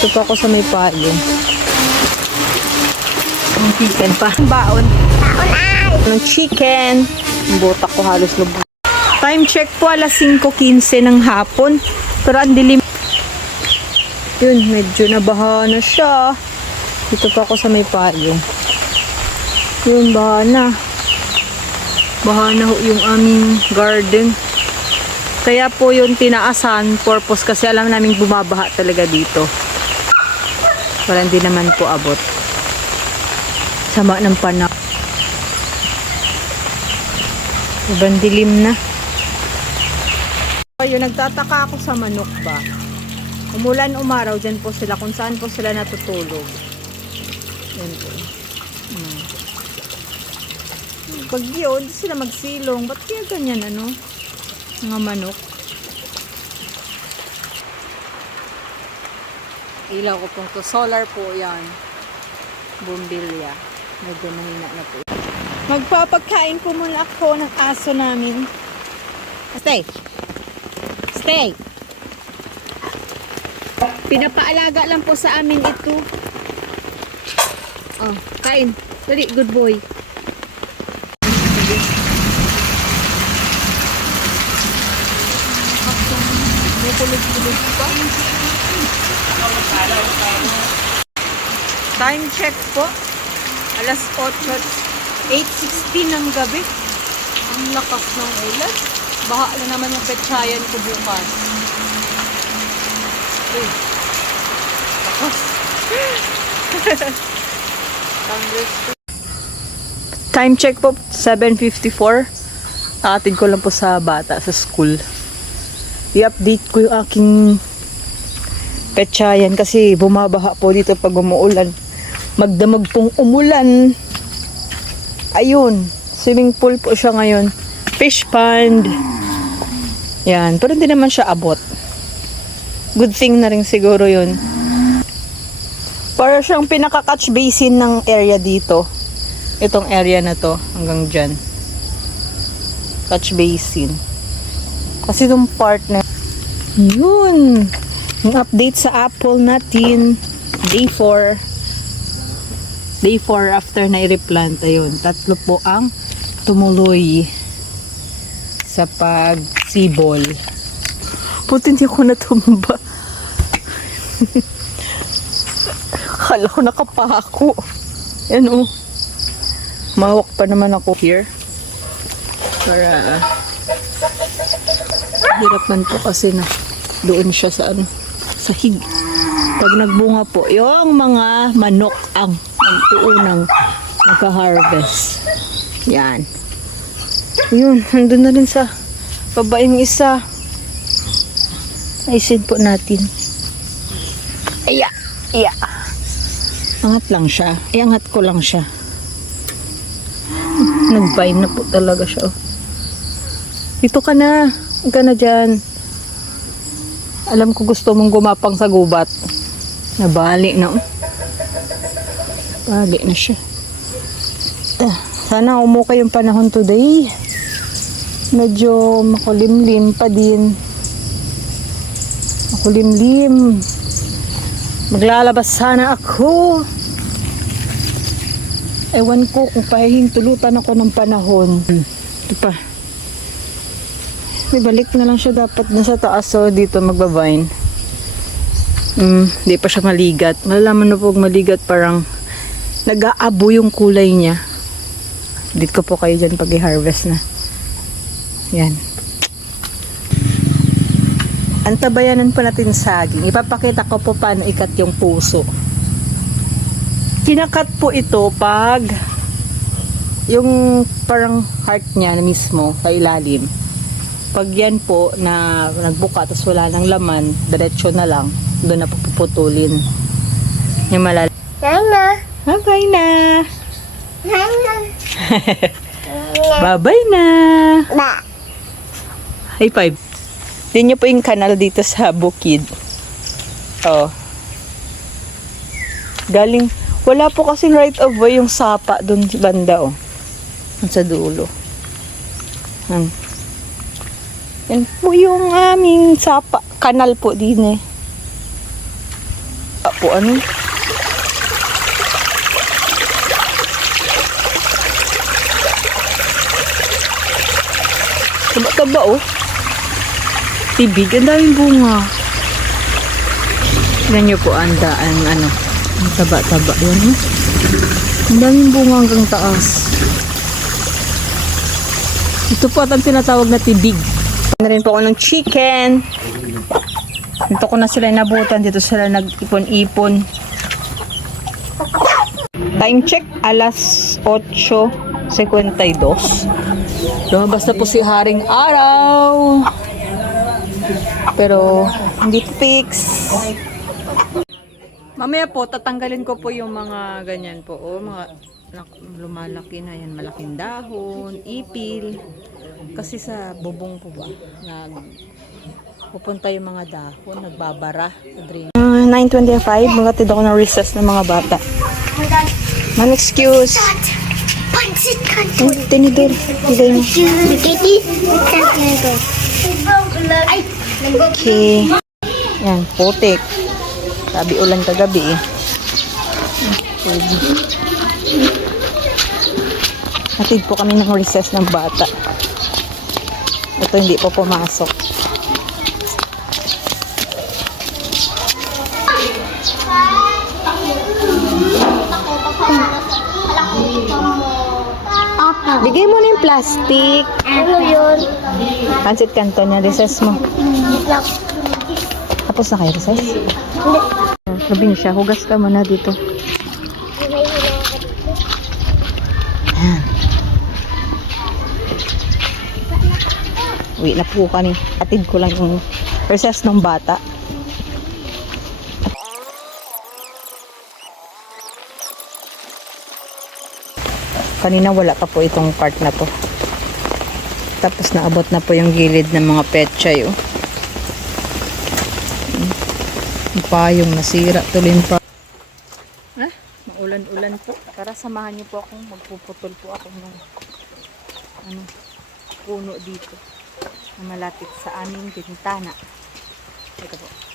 Dito pa ako sa may payong. Ang chicken pa. Baon. Ng chicken. Ang botak ko halos lubog. Time check po, alas 5:15 ng hapon. Pero ang dilim. Yun, medyo nabaha na siya. Dito pa ako sa may payong. Yun, baha na. Baha na yung aming garden. Kaya po yung tinaasan, purpose kasi alam naming bumabaha talaga dito. Para hindi naman po abot. Sama ng panahon. Sobrang dilim na. Ayun, nagtataka ako sa manok ba. Umulan, umaraw, dyan po sila. Kung saan po sila natutulog. Yan po. Pag yun, di sila magsilong. Ba't kaya ganyan, ano? Mga manok. Ilaw ko pong to. Solar po yan. Bumbilya. Medyo mahina na po. Magpapagkain po muna ako ng aso namin. Stay! Stay! Pinapaalaga lang po sa amin ito. Oh, kain. Dali, good boy. Time check po. Alas 8:16 ng gabi. Ang lakas ng ulan. Baha na naman yung petsayan ko bukas. Uy. Lakas. Time check po, 7:54. Aatid ko lang po sa bata sa school. I-update ko yung aking petsayan kasi bumabaha po dito pag umuulan. Magdamag pong umulan. Ayun, swimming pool po siya ngayon. Fish pond. Yan, pero hindi naman siya abot. Good thing na rin siguro yun. Para siyang pinaka-catch basin ng area dito. Itong area na to, hanggang dyan. Catch basin. Kasi itong part na yun. Yung update sa apple natin. Day 4. Day 4 after na i-replant. Ayun. 3 po ang tumuloy sa pagsibol. Puti hindi ako natumba. Akala ko nakapako. Yan o. Mahawak pa naman ako here. Para hirap man po kasi na doon siya sa ano, sa hig. Pag nagbunga po, yung mga manok ang nagtuunang nagka-harvest. Yan. Yun, nandun na rin sa babaeng isa. Ayusin po natin. Aya, iya. Angat lang siya. Iangat ko lang siya. Nag-vine na po talaga siya. Oh. Dito ka na. Huwag ka na dyan. Alam ko gusto mong gumapang sa gubat. Nabali na. Oh. Bali na siya. Sana umukay yung panahon today. Medyo makulimlim pa din. Makulimlim. Maglalabas sana ako. Ewan ko kung pahihintulutan ako ng panahon. Ito pa. May balik na lang siya dapat nasa taas. So dito magbabine. Di pa siya maligat. Malalaman na po maligat, parang nag-aabo yung kulay niya. Dito ko po kayo dyan pag i-harvest na. Yan. Antabayanan po natin saging. Ipapakita ko po paano ikat yung puso. Kinakat po ito pag yung parang heart niya na mismo sa ilalim. Pag yan po na nagbuka tapos wala nang laman, diretso na lang, doon na puputulin. Yung malalim. Nana. Bye na. Nana. Bye na. Ba. High five. Din nyo po yung kanal dito sa bukid. Oh. Galing. Wala po kasing right of way yung sapa doon banda, oh. Sa dulo. Yan po yung aming sapa. Kanal po din eh. upuan. Taba-taba oh. Tibig, ang daming bunga. Tignan nyo po ang daan, ano, ang taba-taba. Yan oh. Ang daming bunga hanggang taas. Ito po at ang tinatawag na tibig. Na rin po ako ng chicken. Dito ko na sila nabutan. Dito sila nag-ipon-ipon. Time check, alas 8:52. Lumabas na po si Haring Araw. Pero hindi fix. Mamaya po, tatanggalin ko po yung mga ganyan po. O, mga lumalaki na yan. Malaking dahon, ipil. Kasi sa bubong po ba, pupunta yung mga dahon, nagbabara sa drain. 9:25, magatid ako ng recess ng mga bata. Man excuse. Pansit kanton. Tinidor. Bigay mo. Ay, Okay. Yan, putik. Sabi ulan kagabi eh. Hatid po kami ng recess ng bata. Ito hindi po pumasok. Bigay mo na yung plastic. ano yun? Pansit canton yung recess mo. Tapos na kayo recess? Probinsya, hugas ka muna dito. Ayan. Uwi na po kami. Atid ko lang yung recess ng bata. Kanina wala pa po itong cart na to. Tapos naabot na po yung gilid ng mga petchay. Oh. Yung payong nasira. Tuloy pa. Maulan-ulan po. Tara, samahan niyo po akong magpuputol po ako ng puno dito na malapit sa aming bintana. Ito po.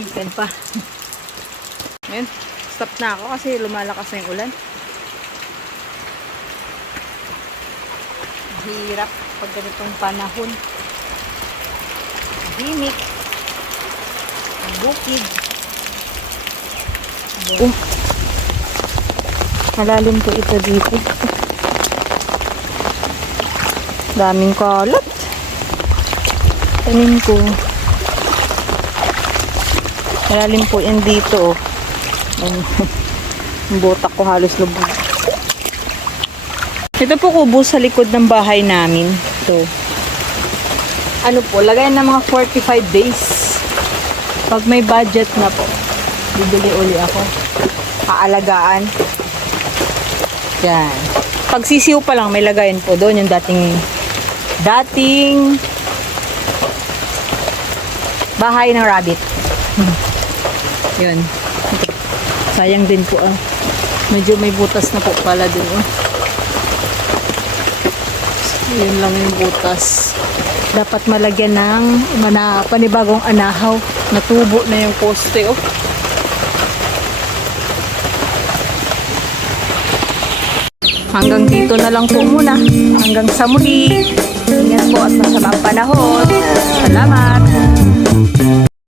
Chicken pa. Ngayon, stop na ako kasi lumalakas na yung ulan. Hirap pag ganitong panahon. Himik. Ang bukid. Malalim po ito dito. Daming kalat. Tanim ko. Malalim po yan dito. Ang botak ko halos lubog. Ito po kubo sa likod ng bahay namin. Ito. Ano po, lagayan ng mga 45 days. Pag may budget na po, bibili uli ako. Aalagaan. Yan. Pag sisiw pa lang, may lagayan po doon yung dating bahay ng rabbit. Yun. Sayang din po ah. Medyo may butas na po pala dun oh. Yun lang yung butas. Dapat malagyan ng panibagong anahaw. Natubo na yung poste oh. Hanggang dito na lang po muna. Hanggang sa muli. Ingat po at masamang panahon. Salamat.